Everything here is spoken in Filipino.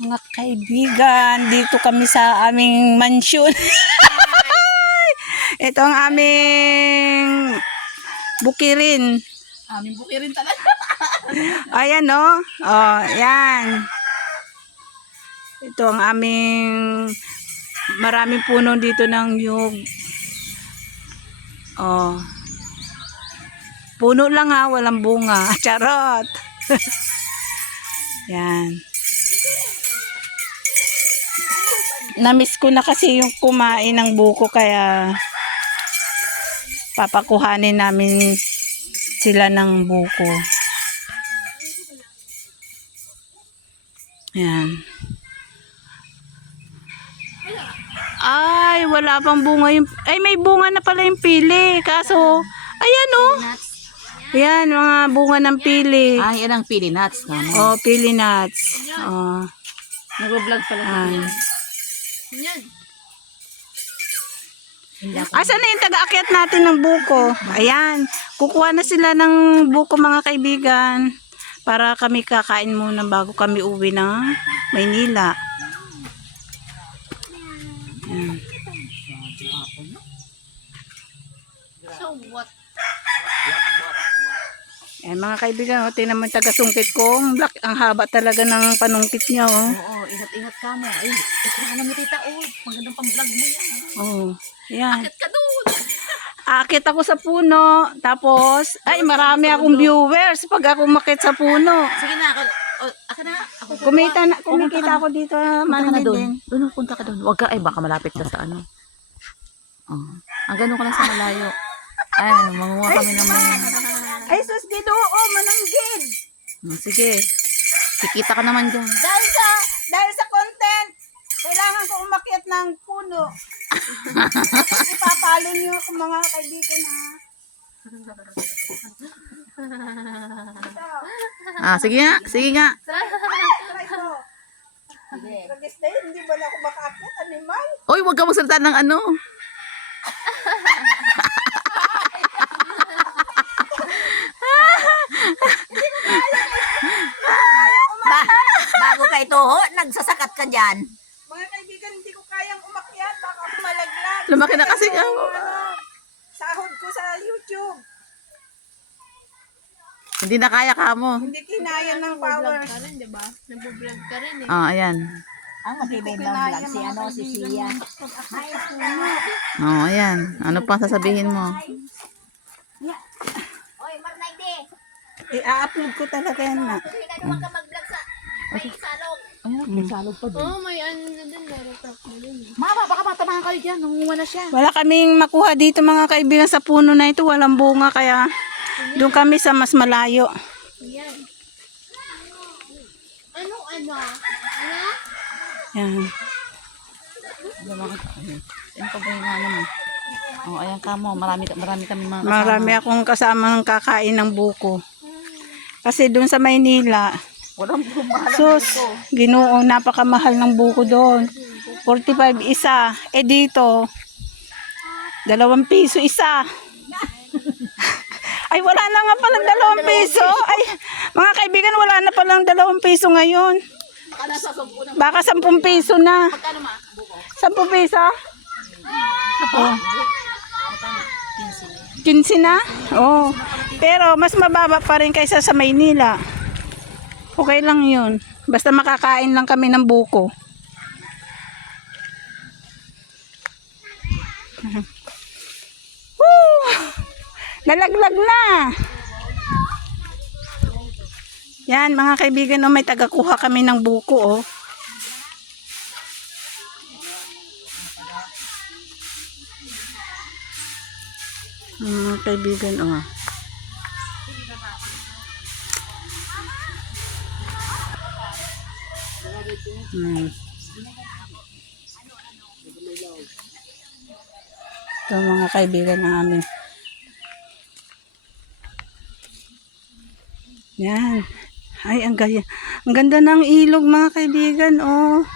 Mga kaibigan, dito kami sa aming mansyon. Ito ang aming bukirin. Aming bukirin talaga. Ayan, no? Oh, yan. Ito ang aming maraming puno dito ng nyug. Oh. Puno lang ha, walang bunga. Charot. Yan. Namiss ko na kasi yung kumain ng buko kaya papakuhanin namin sila ng buko. Yan. Ay, wala pang bunga yung... Ay, may bunga na pala yung pili. Kaso, ayan oh. Ayan, mga bunga ng pili. Ay, yan ang pili nuts. Oh, pili nuts. Oh. Nag-vlog pala. Ayan. Yan. Asan na yung taga-akyat natin ng buko? Ayan. Kukuha na sila ng buko mga kaibigan. Para kami kakain muna bago kami uwi ng Maynila. Ayan. So what? Ayan mga kaibigan, tingnan mo yung taga-sungkit ko. Ang haba talaga ng panungkit niya. Oh. Oo, ingat-ingat ka mo. Ay, ikrahan mo tita. Oh, magandang pang-vlog mo yan. Oh. Ayan. Akit ka doon. Akit ako sa puno. Tapos, ay marami akong viewers pag ako makit sa puno. Sige na, akin na. Kumikita ako dito. Punta ka na doon. Manindin. Doon, punta ka doon. Huwag ka, ay baka malapit ka sa ano. Oh. Ang ganun ka lang sa malayo. Ay, manguha kami ng mga... Ay sus, Ginoo, mananggid. Sige. Kikita ka naman dyan. Dahil sa content, kailangan ko umakyat ng puno. Ipapalo niyo ako mga kaibigan ha. Sige nga, sige nga. Try ko. Ragis na yun, hindi ba na ako makaakyat, animal? Oy, huwag ka magsalita ng ano. Bago kay Toho, nagsasakat ka dyan. Mga kaibigan, hindi ko kayang umakyat, baka ako malaglag. Lumaki na kasi ka. Sahod ko sa YouTube. Hindi na kaya ka mo. Hindi kinaya ng powers. Ayan. Ang matibay daw vlog si ano, si Sia. Ayan. Ano pa sasabihin mo? Oy, Mag-90. I-upload ko talaga yan na. Huwag ka mag-vlog sa may salog. May salog pa doon. May ano na din, meron pa din. Mama, baka matamahan kayo dyan. Nangunguha na siya. Wala kaming makuha dito mga kaibigan sa puno na ito. Walang bunga kaya doon kami sa mas malayo. Yan. Ano? Yan. Yan pa ba yung ano mo? Ayan ka mo. Marami kami mga kasama. Marami akong kasamang kakain ng buko. Kasi doon sa Maynila, Walang bumahal. sus, Ginoo, napakamahal ng buko doon. 45 isa. Dito, 2 piso isa. Ay, wala na nga palang 2 piso. Ay, mga kaibigan, wala na palang 2 piso ngayon. Baka 10 piso na. 10 piso? Oh. 15 na? Oh. Pero mas mababa pa rin kaysa sa Maynila. Okay lang yun. Basta makakain lang kami ng buko. Woo! Nalaglag na. Yan mga kaibigan, may tagakuha kami ng buko. Mga kaibigan, Ito mga kaibigan namin. Yan. Ay, ang ganda ng ilog mga kaibigan, oh.